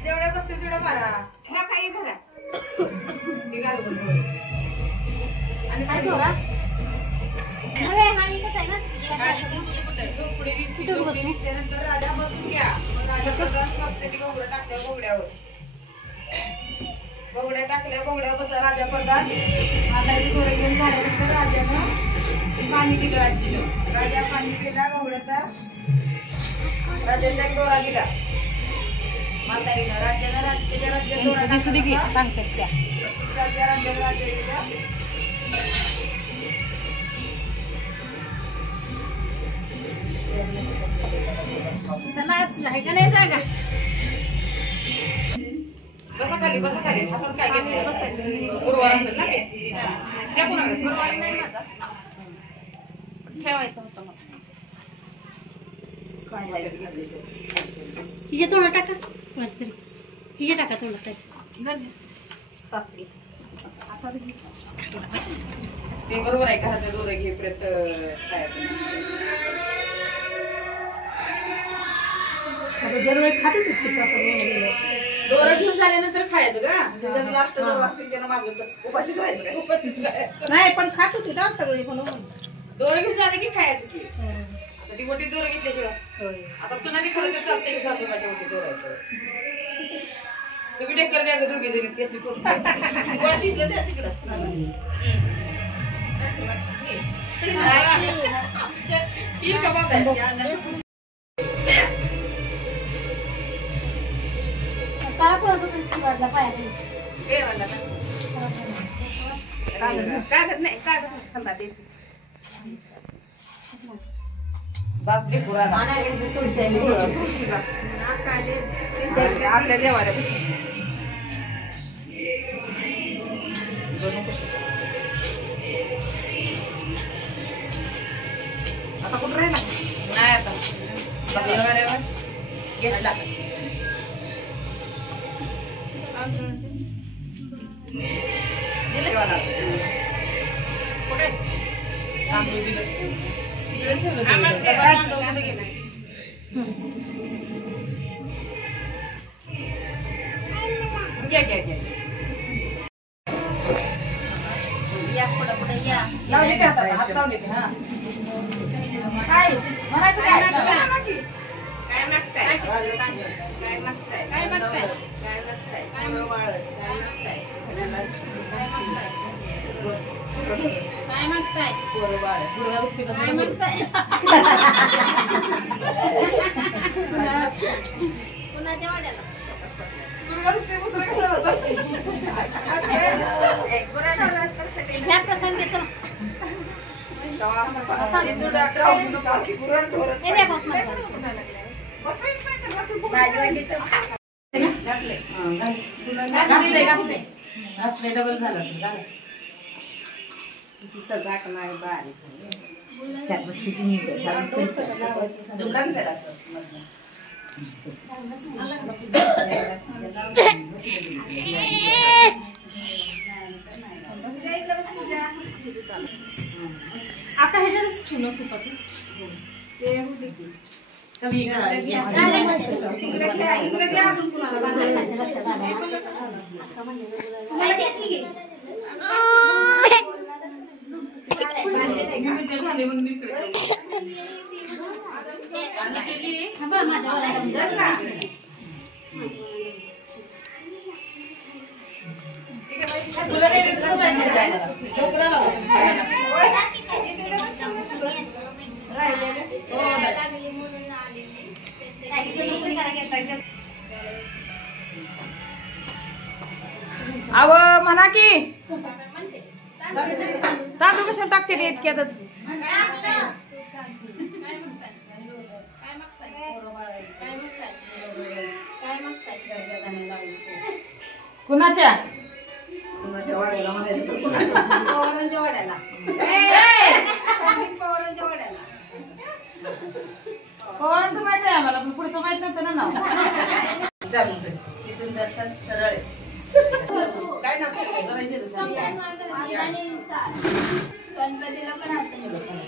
जेवढ्या बसते तेवढं बारा ह्या काही धरा आणि काय दोरा नंतर राजा बसून घ्या राजा टाकल्या गोगड्यावर गोगड्या टाकल्या गोगड्या बसला राजा पडतात हाताची दोरे घेऊन झाल्यानंतर राजानं पाणी दिलं आजीनं राजा पाणी पिला गोगड्याचा राजाचा दोरा दिला म्हातारीनं राज्यानं राज्याच्या दोरा सांगतात त्या जागा बसा खाली हातात काय घेतलं गुरुवार असेल ना ते गुरुवार नाही माझा ठेवायचं होतं मग हिच्या तोंडात टाका कोणाच तरी हिच्या टाका तोंडात पापडी ते बरोबर आहे का दूध घे परत दरवेळी खाते दोरं घेऊन झाल्यानंतर खायचं का लास्ट दोर असतील त्यांना मागलं तर उपाशीच राहायचं नाही पण खात होती ना सगळी म्हणून दोरं घेऊन झालं की खायचं की आता ती मोठी दोरं घेतल्याशिवाय आता सुनाने खाल्लं तर चालतंय की सासूबाच्या मोठी दोरायचं तुम्ही ढेकर द्या दोघी जणी केसी पोचलं द्या तिकडं ठीक आहे काय पडतो वाढला पाया आपल्या देवाऱ्या आता कुठं राहिला नाही आता देवाऱ्यावर घेतला कुठे तांदूळ दिलं तिकडे घ्या घ्या घ्या या पुढे पुढे या लावले का हात लावले हा काय म्हणायचं काय काय मागताय काय मागताय काय मागताय काय मागताय काय वाळ काय मागताय काय मागताय पोरं बाळ पुढे रुपये कसं काय मागताय कुणाच्या वाड्याला तुला रुपये दुसरं कशाला होतं ह्या प्रसंगी तर डबल झालं गाठ नाही बारीक त्या गोष्टी दुकान करा आता ह्याच्यातच ठेवलं सुपात अव म्हणा की तांदूळ कशाला टाकते रे इतक्यातच कुणाच्या कुणाच्या वाड्याला म्हणायचं पवारांच्या वाड्याला पवारांच्या वाड्याला पवारांचं माहित आहे आम्हाला पण पुढचं माहित नव्हतं ना नाव तिथून दर्शन सरळ काय ना गणपतीला पण